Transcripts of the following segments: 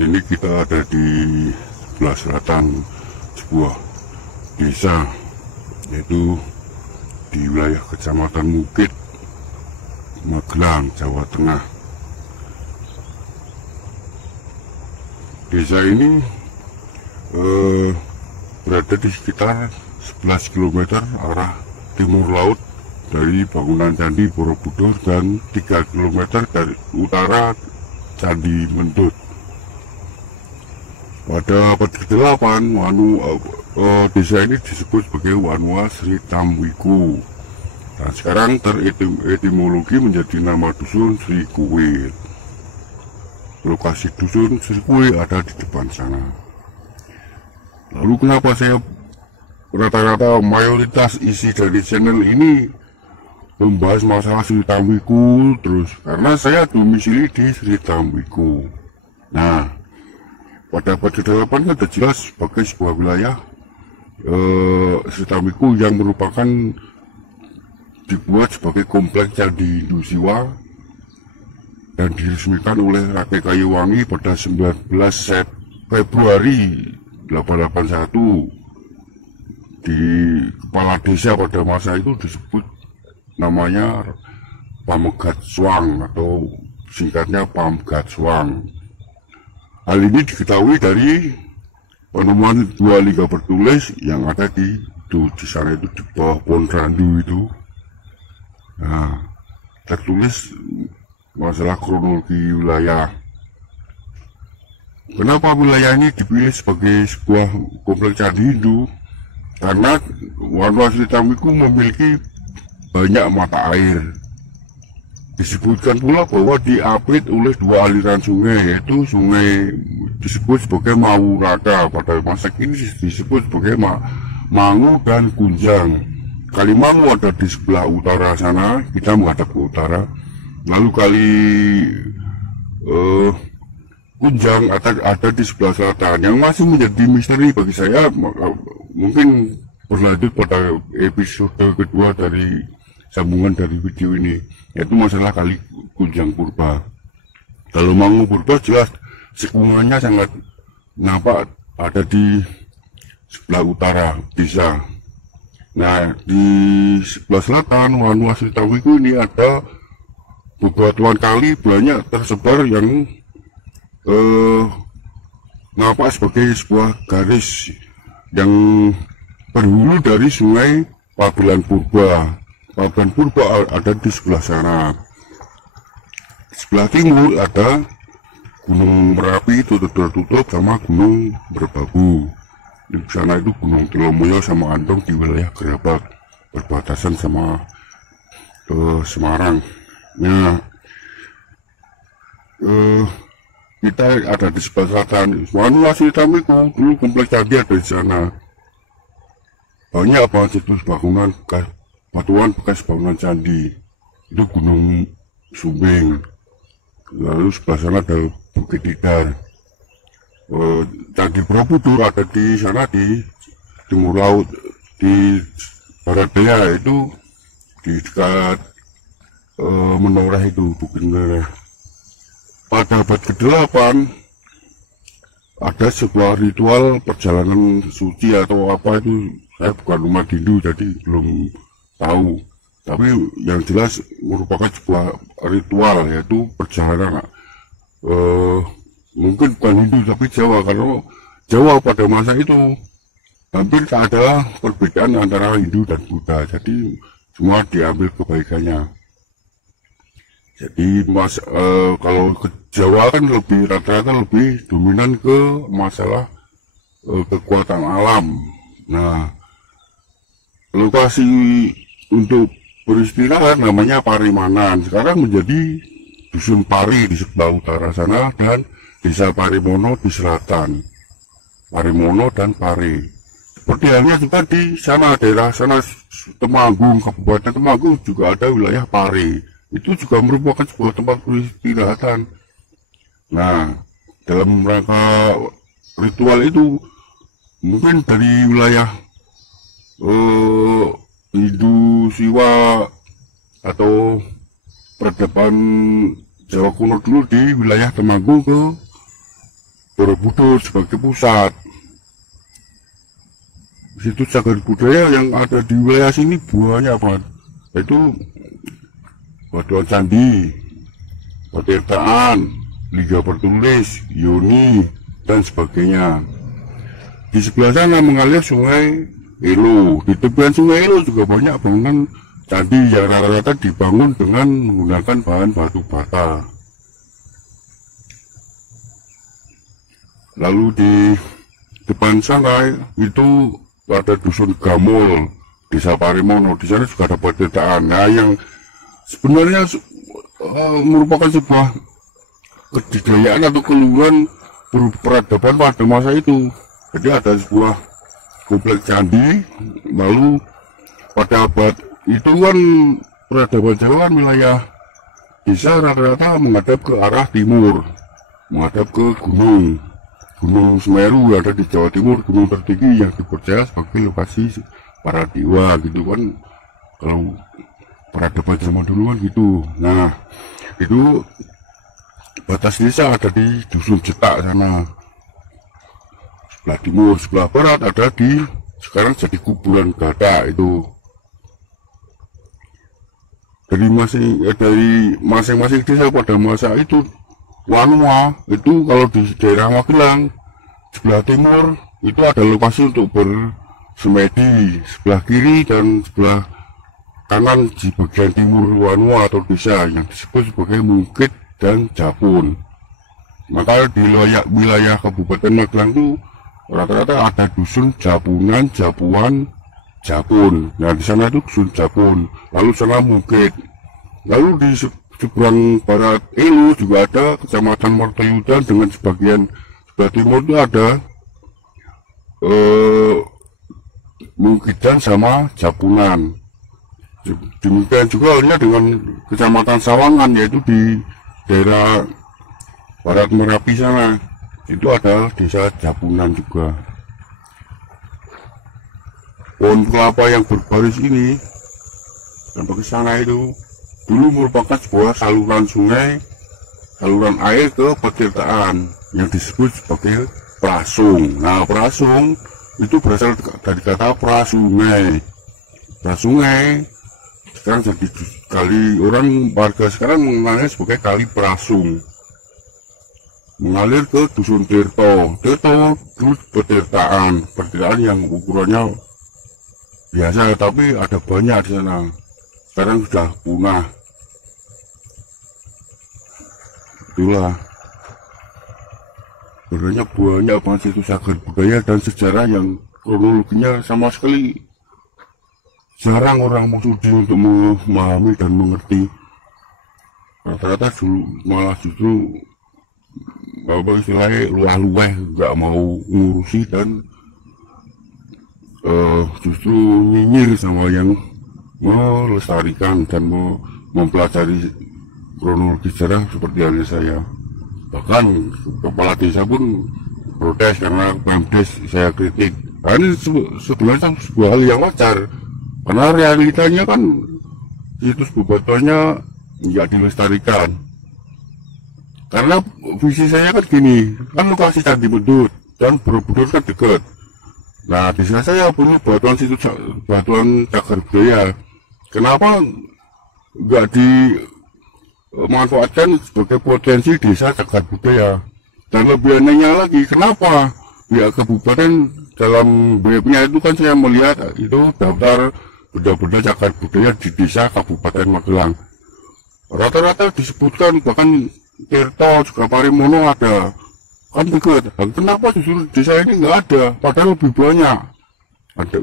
ini kita ada di sebelah selatan sebuah desa, yaitu di wilayah Kecamatan Mukit, Magelang, Jawa Tengah. Desa ini berada di sekitar 11 km arah timur laut dari bangunan Candi Borobudur dan 3 km dari utara Candi Mendut. Pada abad ke-8, desa ini disebut sebagai Wanua Sri Tamwiku. Nah, sekarang teretimologi menjadi nama dusun Sri Kuwit. Lokasi dusun Sri Kuwit ada di depan sana. Lalu kenapa saya rata-rata mayoritas isi dari channel ini membahas masalah Sri Tamwiku terus? Karena saya domisili di Sri Tamwiku. Nah, pada abad ke-8 kan sudah jelas sebagai sebuah wilayah Sri Tamwiku yang merupakan dibuat sebagai kompleks Candi Hindu Siwa dan diresmikan oleh Rakyat Kayuwangi pada 19 Februari 881. Di kepala desa pada masa itu disebut namanya Pamegatswang atau singkatnya Pamegatswang. Hal ini diketahui dari penemuan 2 liga bertulis yang ada di sana itu, di bawah pohon randu itu. Nah, tertulis masalah kronologi wilayah. Kenapa wilayah ini dipilih sebagai sebuah kompleks candi Hindu? Karena Wanua Sri Tamwiku memiliki banyak mata air. Disebutkan pula bahwa diapit oleh 2 aliran sungai, yaitu sungai disebut sebagai Mawurada, pada masa kini disebut sebagai Mangu dan Kunjang. Kali Mangu ada di sebelah utara sana, kita menghadap ke utara. Lalu kali Kunjang ada di sebelah selatan, yang masih menjadi misteri bagi saya. Mungkin berlanjut pada episode kedua dari sambungan dari video ini, yaitu masalah kali Kunjang Purba. Kalau Mangu Purba jelas sekungannya sangat nampak ada di sebelah utara desa. Nah, di sebelah selatan Wanua Sri Tamwiku ini ada bebatuan kali banyak tersebar yang nampak sebagai sebuah garis yang berhulu dari sungai Pabelan Purba. Pabelan Purba ada di sebelah sana. Di sebelah timur ada Gunung Merapi itu tertutup sama Gunung Merbabu. Di sana itu Gunung Telomoyo sama Antong di wilayah Gerabak, berbatasan sama Semarang. Nah, kita ada di sebelah selatan. Wanua Sri Tamwiku dulu kompleks candi ada di sana. Banyak apa situs bangunan bekas, batuan bekas bangunan candi. Itu Gunung Sumbing. Lalu sebelah sana ada Bukit Tidar. Candi Borobudur ada di sana di timur laut, di barat daya, itu di dekat Menoreh itu, Bukit Menoreh. Pada abad ke-8 ada sebuah ritual perjalanan suci atau apa itu, saya bukan umat Hindu jadi belum tahu, tapi yang jelas merupakan sebuah ritual, yaitu perjalanan mungkin bukan Hindu tapi Jawa, karena Jawa pada masa itu hampir tak ada perbedaan antara Hindu dan Buddha, jadi semua diambil kebaikannya. Jadi kalau ke Jawa kan lebih rata-rata lebih dominan ke masalah kekuatan alam. Nah, lokasi untuk beristirahat namanya Parimanan, sekarang menjadi Dusun Pari di sebelah utara sana dan Desa Parimono di selatan. Parimono dan Pari. Seperti halnya juga di sana, daerah sana Temanggung, Kabupaten Temanggung juga ada wilayah Pari. Itu juga merupakan sebuah tempat peristirahatan. Nah, dalam rangka ritual itu mungkin dari wilayah Hindu Siwa atau peradaban Jawa kuno dulu di wilayah Temanggung ke Borobudur sebagai pusat. Situs cagar budaya yang ada di wilayah sini banyak banget, yaitu Batuan Candi, Patirtaan, Liga Pertulis, Yoni, dan sebagainya. Di sebelah sana mengalir sungai Elo. Di tepian sungai Elo juga banyak bangunan candi yang rata-rata dibangun dengan menggunakan bahan batu bata. Lalu di depan sana itu ada dusun Gamul, Desa Parimono. Di sana juga ada Patirtaan. Nah, yang sebenarnya merupakan sebuah kebudayaan atau keluhuran peradaban pada masa itu. Jadi ada sebuah kompleks candi, lalu pada abad itu kan peradaban Jawa kan wilayah desa rata-rata menghadap ke arah timur, menghadap ke Gunung Semeru yang ada di Jawa Timur, gunung tertinggi yang dipercaya sebagai lokasi para dewa gitu kan. Kalau peradaban zaman dulu kan gitu. Nah, itu batas desa ada di dusun Cetak sana, sebelah timur. Sebelah barat ada di sekarang jadi kuburan Gada itu. Dari masing-masing desa pada masa itu, Wanua itu kalau di daerah Magelang sebelah timur itu ada lokasi untuk bersemedi, sebelah kiri dan sebelah kanan di bagian timur Wanua atau desa yang disebut sebagai Mungkit dan Japun. Maka di wilayah Kabupaten Magelang itu rata-rata ada dusun Japunan, Japuan, Japun. Nah, di sana itu dusun Japun, lalu sana Mungkit. Lalu di seberang barat Elo juga ada Kecamatan Mertoyudan dengan sebagian sebelah timur itu ada Mungkidan sama Japunan. Demikian juga halnya dengan Kecamatan Sawangan, yaitu di daerah barat Merapi sana itu ada desa Japunan juga. Pohon kelapa yang berbaris ini sampai ke sana itu dulu merupakan sebuah saluran air ke Patirtaan yang disebut sebagai prasung. Nah, prasung itu berasal dari kata prasungai. Prasungai sekarang jadi kali, orang warga sekarang mengenalnya sebagai kali Prasung, mengalir ke dusun Tirto terus Patirtaan yang ukurannya biasa tapi ada banyak di sana, sekarang sudah punah. Itulah sebenarnya banyak banget situs cagar budaya dan sejarah yang kronologinya sama sekali jarang orang mau studi untuk memahami dan mengerti. Rata-rata malah justru apa istilahnya luah-luah, nggak mau ngurusi dan justru nyinyir sama yang melestarikan dan mempelajari kronologi sejarah seperti halnya saya. Bahkan kepala desa pun protes karena Pemdes saya kritik. Nah, ini sebenarnya sebuah hal yang wajar karena realitanya kan situs bebatuannya nggak dilestarikan. Karena visi saya kan gini, kan lokasi Candi Mendut dan Borobudur kan dekat. Nah, di sana saya punya batuan cagar budaya. Kenapa nggak dimanfaatkan sebagai potensi desa cagar budaya? Dan lebih anehnya lagi, kenapa pihak kabupaten dalam webnya itu kan saya melihat itu daftar benda-benda cagar budaya di desa Kabupaten Magelang. Rata-rata disebutkan, bahkan Tirto juga Parimono ada, kan dekat. Kenapa justru desa ini nggak ada? Padahal lebih banyak. Ada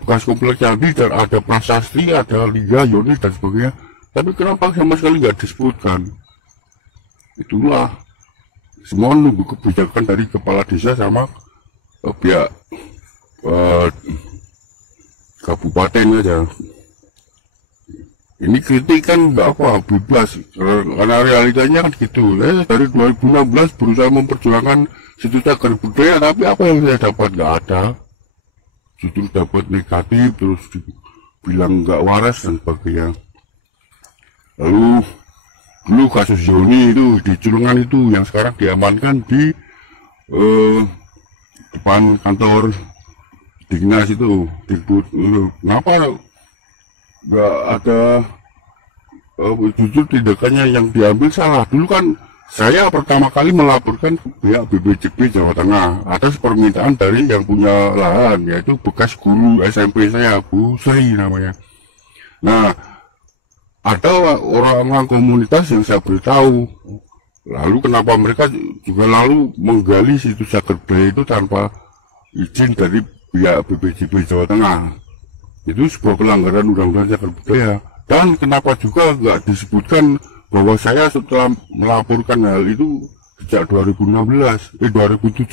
bekas kompleks candi dan ada prasasti, ada Liga, Yoni dan sebagainya. Tapi kenapa sama sekali nggak disebutkan? Itulah semua nunggu kebijakan dari kepala desa sama pihak kabupaten aja. Ini kritik kan nggak apa, bebas, karena realitanya kan gitu. Dari 2016 berusaha memperjuangkan situs cagar budaya, tapi apa yang saya dapat? Nggak ada, justru dapat negatif, terus bilang nggak waras dan sebagainya. Lalu dulu kasus Yoni itu di Culungan itu yang sekarang diamankan di depan kantor dinas itu Dikbud. Kenapa nggak ada jujur tindakannya yang diambil salah? Dulu kan saya pertama kali melaporkan ke pihak BPJB Jawa Tengah atas permintaan dari yang punya lahan, yaitu bekas guru SMP saya, Bu Sri namanya. Nah, ada orang-orang komunitas yang saya beritahu. Lalu kenapa mereka juga lalu menggali situs cagar budaya itu tanpa izin dari pihak BPJB Jawa Tengah? Itu sebuah pelanggaran undang-undang cagar budaya. Dan kenapa juga nggak disebutkan bahwa saya setelah melaporkan hal itu sejak 2017